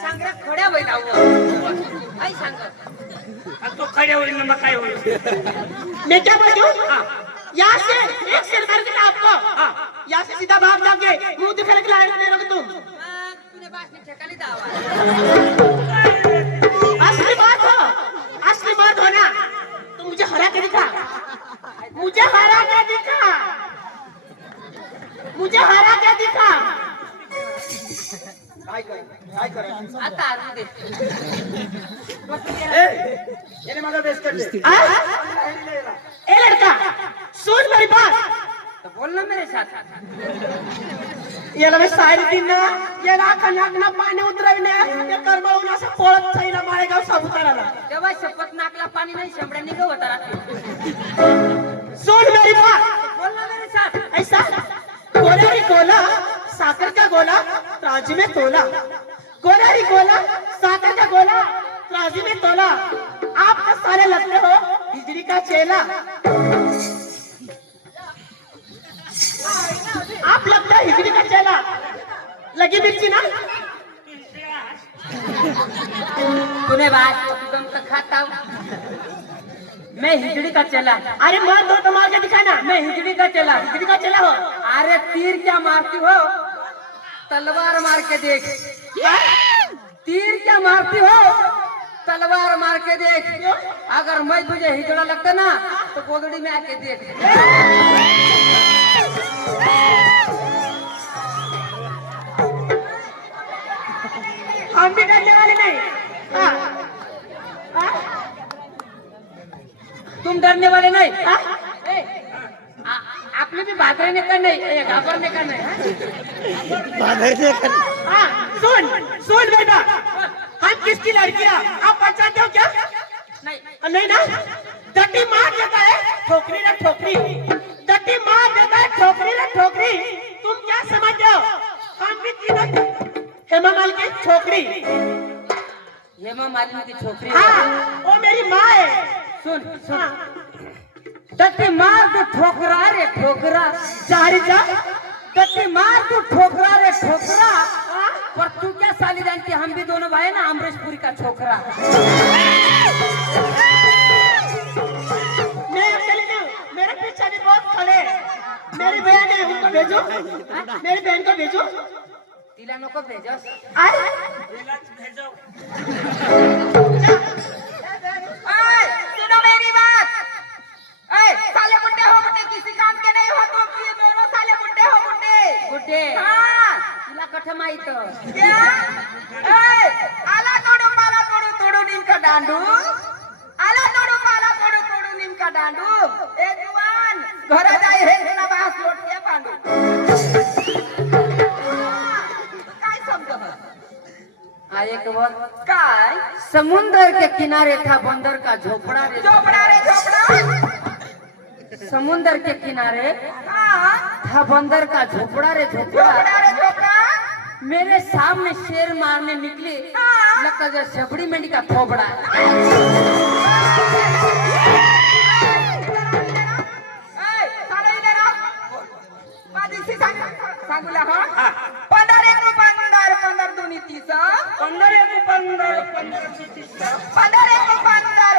सांग रे खड्या होईल आई सांग तो खड्या होईल ना मग काय होईल मैं क्या बोलूं यहाँ से एक शेर मार के आपको यहाँ से सीधा भाग जाके मुंह दिखाने के लायक नहीं रहोगे तुम तूने बास नहीं ठेका ली दावा असली मर्द हो ना तो मुझे हरा के दिखा मुझे हरा के दिखा मुझे हरा के दिखा आता आरू दे याने माझा बेस कर दे ए लड़का सुन मेरी बात तो बोल ना मेरे साथ याला मी साडी दिन ना याला नाकना पाणी उतरवणे या करमळून असं पळत जाईना माळेगाव साबुताराला तेव्हा शपथ नाकला पाणी नाही शंभऱ्या निघ होता रात्री सुन मेरी बात बोल ना मेरे साथ ऐसा गोलारी गोला साकर का गोला तराजू में तोला गोलारी गोला साकर का गोला तराजू में तोला आप तो सारे लगते हो बिजली का चेला आप लगता है हिजड़ी का चेला लगी मिर्ची ना तूने बात तुम तो खाता हूँ मैं हिजड़ी का चला अरे मार दो तो मार के दिखाना मैं हिजड़ी का चला हिजड़ी का चेला हो अरे तीर क्या मारती हो तलवार मार के देख तीर क्या मारती हो तलवार मार के देख अगर मैं तुझे हिजड़ा लगता ना तो गोदड़ी में आके देख हम भी डरने वाले नहीं हाँ। हाँ? तुम डरने वाले नहीं आपने भी भागने का नहीं घाबरने का नहीं हाँ, सुन बेटा हम किसकी लड़कियां आप पहचानते हो क्या नहीं नहीं ना डटी मार देता है ठोकरी ना ठोकरी डटी मार देता है ठोकरी ना ठोकरी तुम क्या समझते हो हम भी तीनों हेमा मालिनी की छोकरी हेमा मालिनी की छोकरी हाँ वो मेरी माँ है सुन सुन डटी मार तू ठोकरा रे ठोकरा चारी जा डटी मार तू ठोकरा रे ठोकरा पर तू क्या साली जानती हम भी दोनों भाई ना अमरीश पुरी का छोकरा मैं अकेले नहीं हूँ मेरे पीछे भी बहुत खड़े मेरी बहन है उनको भेजो मेरी बहन को भेजो तिला नको भेजो सुनो मेरी बात साले बुड्ढे हो बुड्ढे किसी काम के नहीं हो तुम ये दोनों साले बुड्ढे हो बुड्ढे बुड्ढे हाँ तिला कठे माहित क्या आला तोडू पाला तोडू तोडू नीम का दांडू आला तोडू पाला तोडू तोडू नीम का दांडू ए जुवान घर जाई हे ना बास लोट के पांडू काय समझ आ एक बार काय समुंदर के किनारे था बंदर का झोपड़ा रे झोपड़ा समुंदर के किनारे था बंदर का झोपड़ा रे झोपड़ा मेरे सामने शेर मारने निकले लगता जैसे छबड़ी मेंढी का थोबड़ा सांगूला हा 15 दोन्ही 30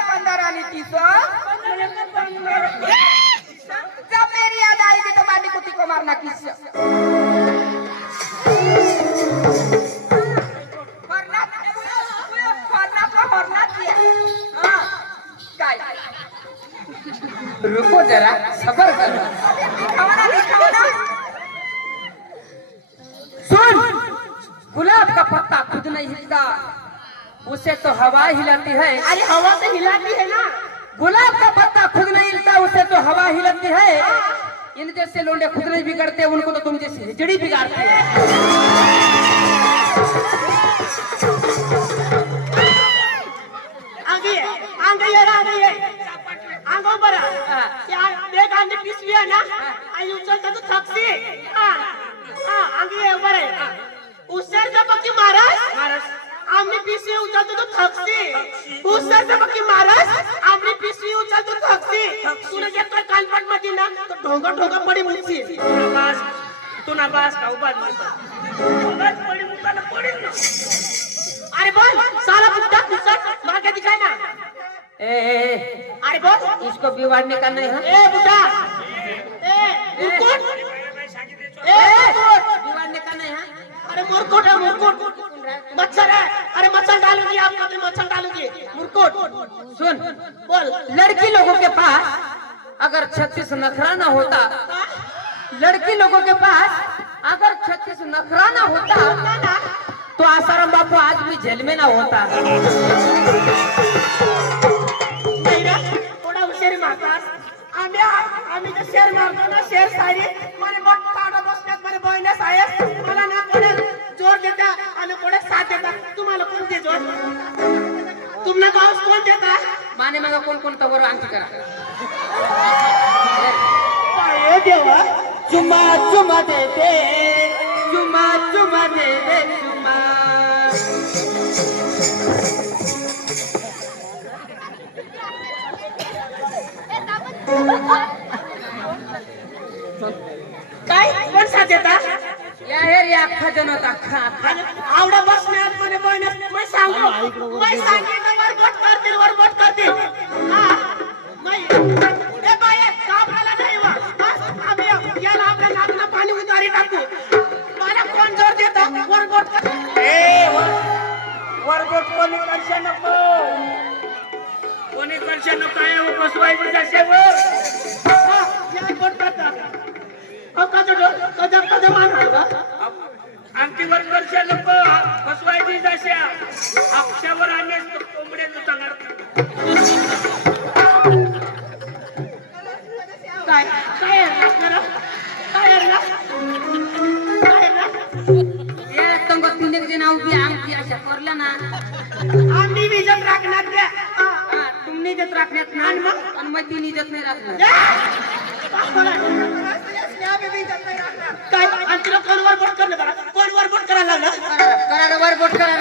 15 आणि 30 जब मेरी याद आएगी तो बाटी कुत्ती को मारना किस रुको जरा सबर करो सुन गुलाब का पत्ता खुद नहीं हिलता उसे तो हवा हिलाती है अरे हवा से हिलाती है ना गुलाब का पत्ता खुद नहीं हिलता उसे तो हवा हिलाती है इन जैसे लोंडे खुद नहीं बिगड़ते उनको तो तुम जैसी हिजड़ी बिगाड़ती है आ गई है आंगो बरा क्या देख आंगे पिसवी है ना आई उचलता तो थकसी हां आंगे है ऊपर है उसर जब की महाराज आमने पिसवी उचलता तो थकसी उसर जब की महाराज आमने पिसवी उचलता तो थकसी तूने जब तो कानपट मती ना तो ढोंगा पड़ी मुझसे तू ना बास का उबाद मत उबाद पड़ी मुताला पड़ी ना आंखें दिखाए ना। ए, अरे बोल। इसको बिगाड़ने का नहीं है। ए बुढ़ा, मुकुट, बिगाड़ने का नहीं है। अरे मुकुट है मुकुट, मच्छर है। अरे मच्छर डालूंगी आपका भी मच्छर डालूंगी। मुकुट सुन, बोल। लड़की लोगों के पास अगर 36 नखरा ना होता, लड़की लोगों के पास अगर 36 नखरा ना होता तो आसाराम बापू आज भी जेल में ना होता। नाही ना, थोडा हुशारी मारतास। आम्ही तर शेर मारतो ना, शेर सारी मला मोठा बसण्यात मला बळण्यास आहे। मला ना कोणी जोर देता आणि कोणी साथ देता। तुम्हाला कोणते जोर? तुमने गाव कोण देता? माने मग कोणकोणतं वर आणखी करा। काय देवा, चुमा चुमा दे दे, चुमा चुमा दे दे, चुमा। काय कोण साथ देता? या हे रे अख्खा जन होता खा खा। आणि आवडा बसण्यात मला बळण्यास मैं सांगू, मैं सांगितलं वर बोट करतील। हा, ए बाई कापराला नाही वा। आम्ही याला आपल्या नाकला पाणी उतारी टाकू। मला कोण जोर देता? वर बोट कर। वरगोट कोणी करशे नको, कोणी करशे नको आहे बसवायचं जशावर या बोट करता। कधी मारणार का? अंगठीवर करशे नको, बसवायची जशा अक्षावर आले कोंबडे सांगणार। काय काय आहे ना? काय आहे ना? काय आहे ना? या तंग तीन एक जण उभी आमची अशा करल्या ना, आम्ही विजत राखणार द्या। हा, तुम्ही इज्जत राखण्यात नाही आणि मग ती इज्जत नाही राखणार। काय आणि तुला कोणवर बोट करणे बरं? कोणवर बोट करायला लागला? करा वर बोट करा।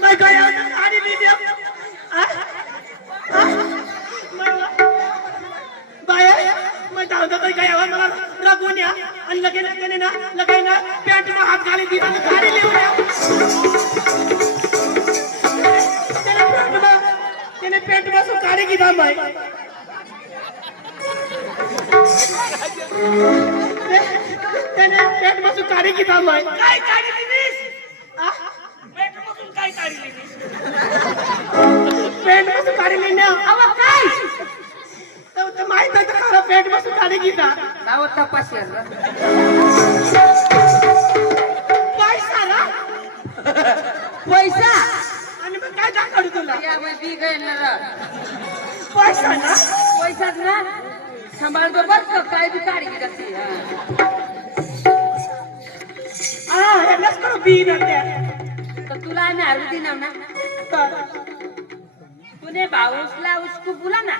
मैं गया आणि वीडियो बाया मैं धावतो काही काय मला रगून या आणि लगेच ना पॅन्ट मा हात घाली दी आणि गाडी लिहून या त्याने पॅन्ट मा सो गाडी की दाम आहे त्याने पॅन्ट मा सो गाडी की दाम आहे काय काढी लिहिलीस? बेटमधून काय काढी लिहिलीस? पेट बसून काढी लिहिणे अहो काय तर माहित आहे का खरं पेट बसून काढी घेता लाव तपाशी पैसा ना पैसा आणि मग काय दाखवलं तुला या बाई बी गए ना पैसा ना पैसाच ना सांभाळतो बघ काय बी काढी जाते। हा हे नसतो बी ना त्या तो तुला आम्ही आरती नाव ना, तूने बाऊसला उसको बोला ना,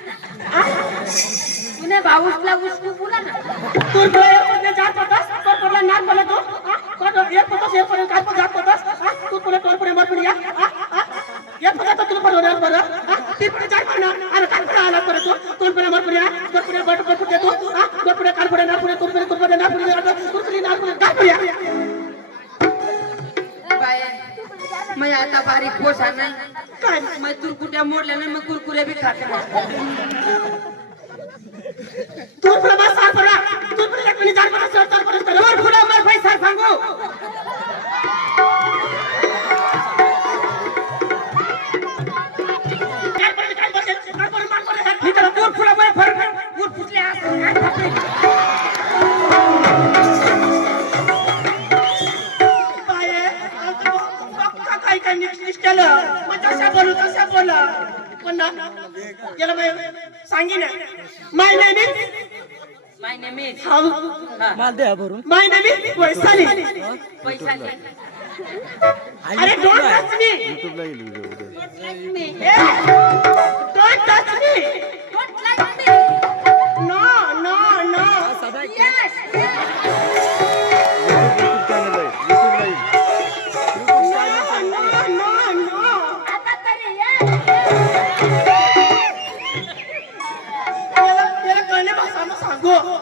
तूने बाऊसला उसको बोला ना। तू एअरपोर्टला जात होतास एअरपोर्टला नाक बोला तो एअरपोर्टला काय पण जात होतास तू पुढे टोल पुढे मत या एअरपोर्टला तुला पण होणार बरं ती पुढे जाय पण अरे काय पुढे आला परत तो टोल पुढे मत या टोल पुढे बट देतो टोल पुढे काल पुढे नाक पुढे टोल पुढे नाक पुढे नाक पुढे काय पुढे मैं आता बारीक पोषा नाही काय मैं तुरकुट्या मोडल्या नाही मग कुरकुरे बी खाते तू प्रभा सार पडा तू पण एक मिनिट जाण पडा सर पडा वर पुढे मग पैसा सांगू मी तर दूर पुढे मग फरक दूर फुटले काय निष्ठेला मग तशा बोला पण ना याला सांगीन माय नेम इज माल द्या भरून माय नेम इज वैशाली पैसा अरे डोंट टच मी युट्यूबला येईल video don't touch me don't like me no no no yes YouTube channel आहे सांगू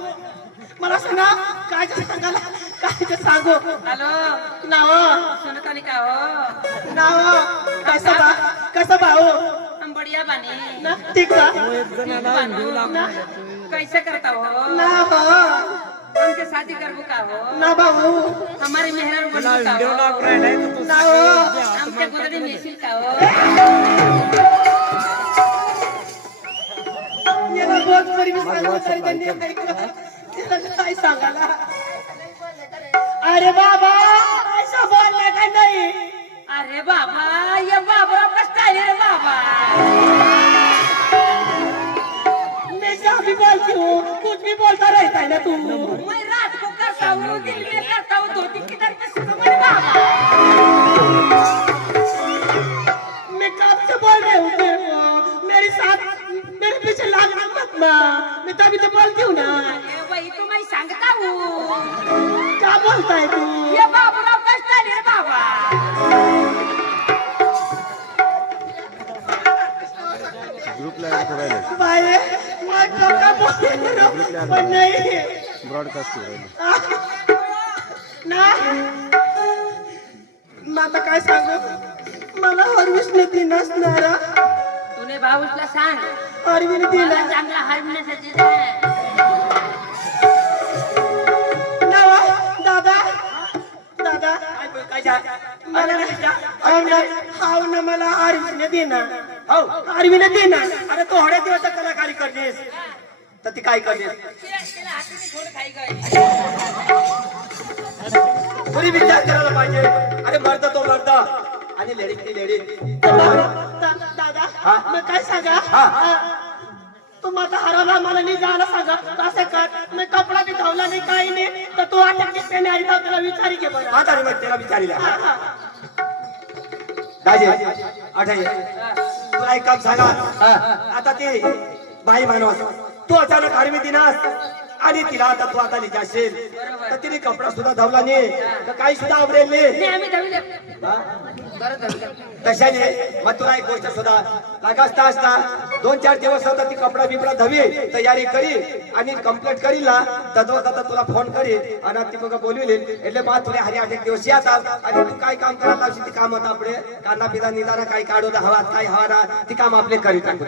मला सांगा काय ते सांगायला काय ते सांगू हॅलो नाव सुनत आणि का हो नाव कसं भाऊ हम बढ़िया बानी ना ठीक का बानू कैसे करता हो ना हमके शादी करबू का हो ना भाऊ हमारी मेहरन बनू का हो ना हमके गुदड़ी मिसिल का हो याला बहुत बरी मी सांगू तरी त्यांनी ऐकलं त्याला काय सांगायला अरे बाबा ऐसा बोलने का नहीं अरे बाबा ये बाबरा का स्टाइल है बाबा मैं जहाँ भी बोलती हूँ कुछ भी बोलता रहता है ना तू मैं रात को करता हूँ दिन में करता हूँ धोती किधर के सुनो बाबा मैं कब से बोल रही हूँ तेरे को मेरे साथ मेरे पीछे लागना मत ना मैं तभी तो बोलती हूँ ना अरे वही तो मैं सांगता हूँ क्या बोलता है तू ये बाबरा का स्टाइल है बाबा बाय मैं पक्का बोल रहा हूँ पर नहीं ब्रॉडकास्ट हो राहिलं ना मग आता काय सांगू मला हरवीसने ती नसणारा तूने भाऊसला सांग हरवीने दिला मला चांगला हरवण्यासाठी दे. नावा दादा दादा मला हाव ना मला हरवीने देणार हरवीने देणार अरे तो हड्या दिवस कलाकारी करतेस तर ती काय करतेस त्याला हाताने थोडं खाई गय थोडी विचार करायला पाहिजे अरे मर्द तो मर्द आणि लेडी ती लेडी दादा मग काय सांगा तू माझा हरवला मला नाही जायला सांगा असं कर मी कपडा बी धावला नाही काही नाही तर तू आता किती आली तर त्याला विचारी घे बरं आता मग त्याला विचारिला दाजी आठाई तुला एक काम सांगा आता ती बाई माणूस तू अचानक आडवी दिनास आणि तिला आता तू आता लिहिली असेल तर तिने कपडा सुद्धा धावला नाही तर काही सुद्धा आवरेल नाही आम्ही धवले हा? बरं धवले तशाने मग तुला एक गोष्ट सुद्धा लागत असता 2-4 दिवस होता ती कपडा बिपडा धवी तयारी करी आणि कम्प्लीट करील ना तर तो आता तुला फोन करी आणि ती बघा बोलविली એટલે बा तुला हरी 8 दिवस येता आणि तू काय काम करायला लावशी ती काम होता आपले कांदा पिदा निदाना काही काढू हवात काही हवा ना ती काम आपले करी टाकू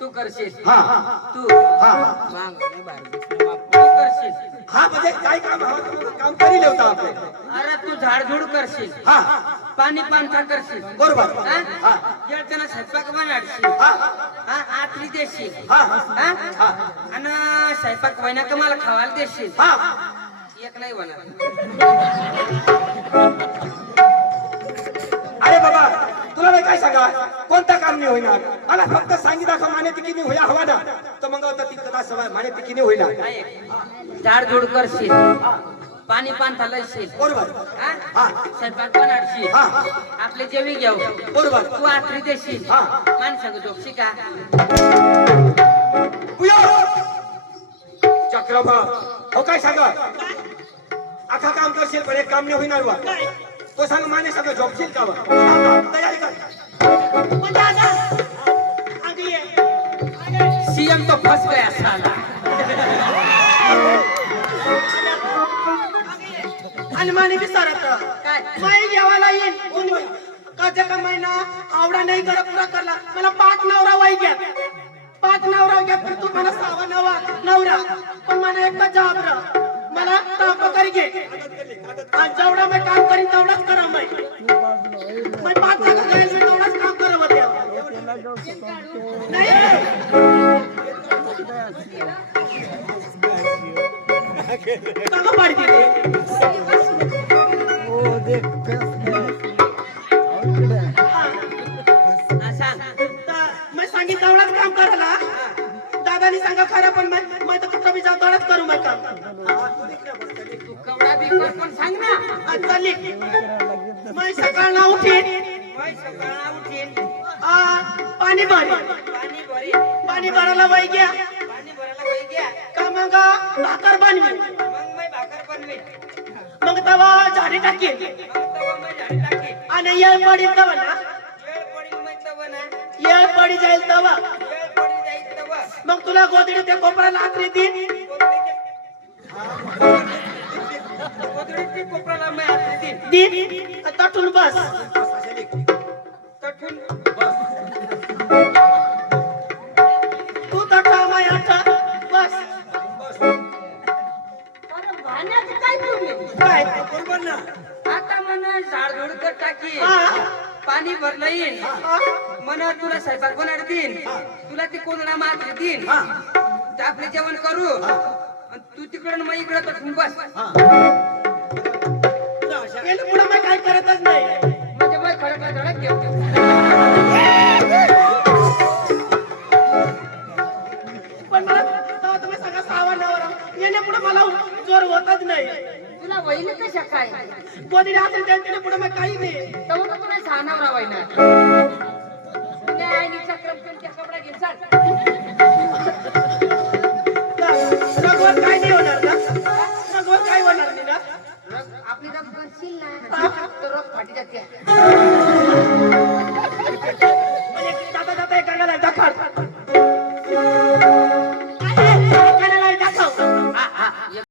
तू करशील हा तू हा तू करशील हा म्हणजे काय काम हवं काम करी लेवता आपले अरे तू झाडझूड करशील हा पाणी पाणथा करशील बरोबर हा? हा जेवताना स्वयंपाक बनाडशील हा हा आतली देशील हा हा? हा आणि स्वयंपाक वैना का मला खावायला देशील हा एक नाही होणार अरे बाबा तुला नाही काय सांगा कोणतं काम नाही होईना मला फक्त सांगितलं का माने तिकीने होया हवा ना तर मग आता ती कदा सवाय माने तिकीने होईना झाडझूड करशील पाणी पाणथा लयशील बरोबर हा? हा स्वयंपाक बनाडशील हा आपले जेवी घेऊ बरोबर तू आतली देशील हा. माणसाग झोपशी का चक्रभा हो काय सांगा अख्खा काम करशील पण एक काम नाही होईना बा तो सांग माने सगळं झोपशील का बा? तयारी कर पण दादा आधी ये सीएम तो फंस गया साला आणि माने विचारत काय मैं जेवायला येईन का महिना आवडा नाही करा पुरा करला मला 5 नवरा वाई घ्या 5 नवरा घ्या पण तू मला 6वा नवरा पण मला एकदा जॉब मला काम करी घे आणि जेवढा मी काम करीन तेवढाच करा मैं 5 जागा जाईल मी तेवढाच काम करावं त्या काम पाडते ते सांग मैं सांगितलं तेवढाच काम करायला दादानी सांगा खरं पण मैं तर कुठं बी जाऊ तेवढाच करू मैं काम तू कवडा बी कर पण सांग ना आणि चालली मैं सकाळला उठीन वय सकाळला उठीन पाणी भरी पाणी भरी पाणी भरायला वय घ्या पाणी भरायला वय घ्या का मग भाकर बनवी मग मैं भाकर बनवे मग तवा झाडी टाकी मग तवा मैं झाडी टाकी आणि येळ पडील तवा ना वेळ पडील मैं तवा ना येळ पडी जाईल तवा वेळ पडी जाईल तवा मग तुला गोदडी ते कोपऱ्याला आतरी देईन कोणते दिन तठून बस तठून बस. तू तठा माय आठा बस बस. अरे भाण्याचं काय तुम्ही काय बरोबर ना. आता म्हणा झाडझुड कर टाकी हा पाणी भरलं येईन हा म्हणा तुला स्वयंपाक बनवणार देईन तुला ते कोणला मात्र देईन हा ते आपले जेवण करू आणि तू तिकडून मग इकडं तर बस हा. याला पुढे मग काय करतच नाही म्हणजे मग खडक धडक घेऊ पण मला तेव्हा तुम्ही सगळं सावरण्यावर येणे पुढे मला जोर होतच नाही तुला वहिनी कशा काय गोदीने असेल त्यांच्या पुढे मग काही नाही तेव्हा का तुला सहानावर वहिना तुला आईनी चक्रम तुमच्या कपडा घेऊन चाल रघुवर काय नाही होणार ना रघुवर काय होणार नाही ना आपली रग करशील ना तर रग फाटी जाते